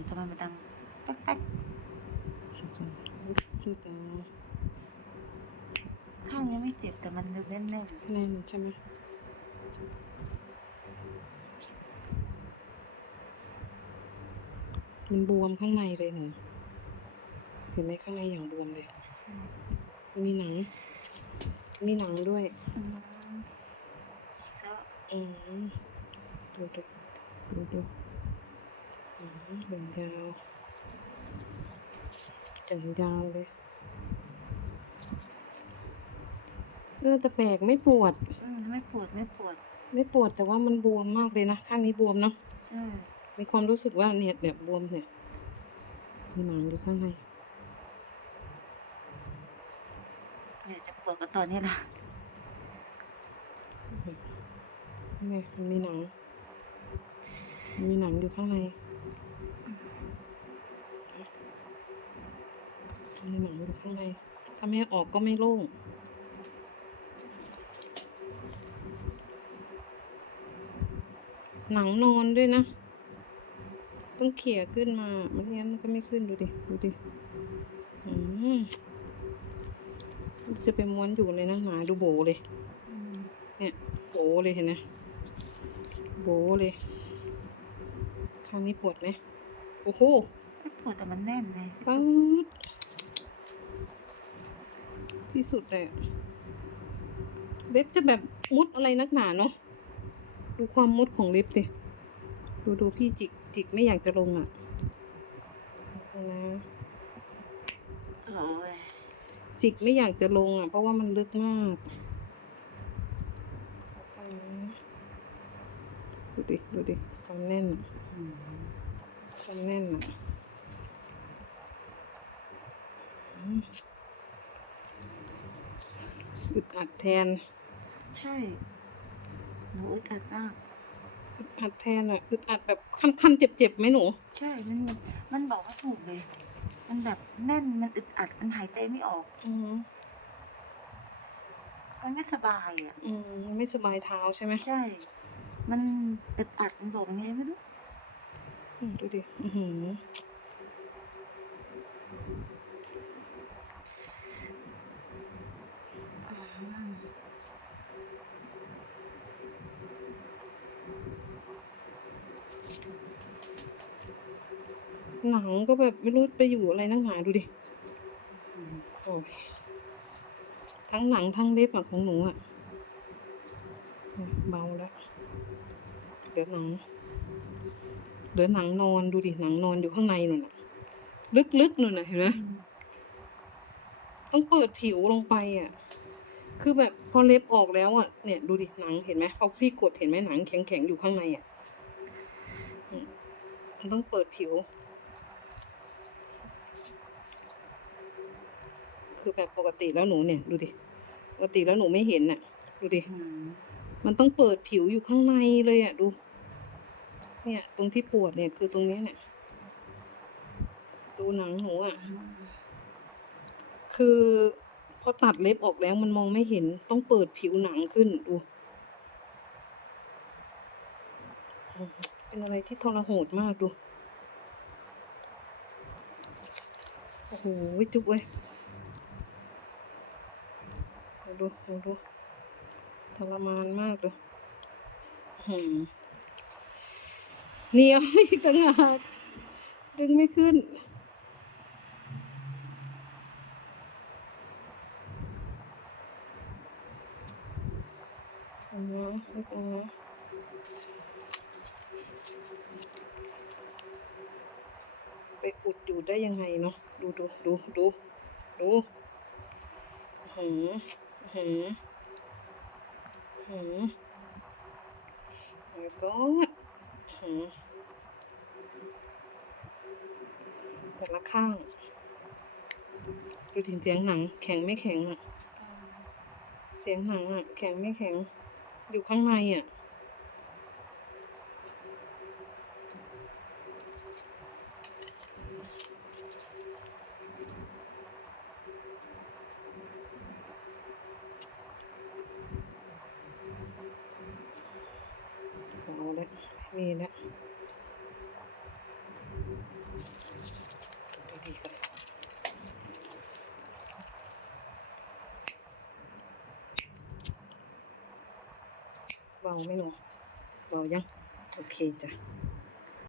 รือทำไมมันดังแป๊กแป๊กคือตาข้างนี้ไม่เจ็บแต่มันแน่นแน่นแน่นใช่ไหมมันบวมข้างในเลยหนูเห็นไหมข้างในอย่างบวมเลย มีหนัง มีหนังด้วย อืมแล้วอืมดูดูดูดูอืมเหลืองยาวจังยาวเลยเออแต่แปลกไม่ปวด อืมไม่ปวดไม่ปวด ไม่ปวดแต่ว่ามันบวมมากเลยนะ ข้างนี้บวมเนาะใช่ มีความรู้สึกว่าเนี่ยเนี่ยบวมเนี่ยมีหนังอยู่ข้างในเนี่ยจะปวดก็ตอนนี้ละนี่มันมีหนัง มีหนังอยู่ข้างใน มีหนังอยู่ข้างในถ้าไม่ออกก็ไม่โล่งหนังนอนด้วยนะ ต้องเขี่ยขึ้นมาไม่งั้นมันก็ไม่ขึ้นดูดิ ดูดิอืมจะไปม้วนอยู่เลยนะหนาดูโบเลยอืมเนี่ยโบเลยเห็นไหมโบเลยข้างนี้ปวดไหม โอ้โหไม่ปวดแต่มันแน่นเลยป๊าด ที่สุดเลยอะเล็บจะแบบมุดอะไรนักหนาเนาะดูความมุดของเล็บสิดูดูพี่จิกจิกไม่อยากจะลงอะเอานะโอ้ยจิกไม่อยากจะลงอะ เพราะว่ามันลึกมากเอาไปนะดูดิ ดูดิความแน่นอะอืมความแน่นอะ อืมอึดอัดแทน ใช่หนูอึดอัดมากอึดอัดแทนอะอึดอัดแบบคันๆเจ็บๆไหมหนู ใช่ มันมันมันบอกว่าถูกเลย มันแบบแน่น มันอึดอัด มันหายใจไม่ออก อืมมันไม่สบายอะ อืมไม่สบายเท้าใช่ไหม ใช่ มันอึดอัด มันบอกยังไงไม่รู้ อืมดูดิ อือหืออื หนังก็แบบไม่รู้ไปอยู่อะไรนักหนาดูดิโอ้ยทั้งหนังทั้งเล็บอะของหนูอะเบาแล้วเหลือหนังเหลือหนังนอนดูดิหนังนอนอยู่ข้างในนู่นน่ะ ลึกๆนู่นน่ะเห็นไหมต้องเปิดผิวลงไปอะ คือแบบพอเล็บออกแล้วอะ เนี่ย ดูดิหนังเห็นไหมพอพี่กดเห็นไหมหนังแข็งๆอยู่ข้างในอะมันต้องเปิดผิว คือแบบปกติแล้วหนูเนี่ยดูดิปกติแล้วหนูไม่เห็นน่ะ ดูดิอืมมันต้องเปิดผิวอยู่ข้างในเลยอะดู เนี่ย ตรงที่ปวดเนี่ยคือตรงเนี้ยเนี่ยดูหนังหนูอะอืมคือพอตัดเล็บออกแล้วมันมองไม่เห็นต้องเปิดผิวหนังขึ้นดูอืมเป็นอะไรที่ทรหดมากดู โอ้โหจุ๊บเว้ย ดูดูดูทรมานมากดูหืมเหนียวอีกต่างหากดึงไม่ขึ้น นะลูกนะไปอุดอยู่ได้ยังไงเนาะ ดูดูดูดูดูหืม หืมหืม my god หืมแต่ละข้าง ดูถึงเสียงหนัง แข็งไม่แข็งอะเสียงหนังอะแข็งไม่แข็ง อยู่ข้างในอะ นี่นะดีๆกันเบาไหมหนูเบายัง โอเคจ้ะ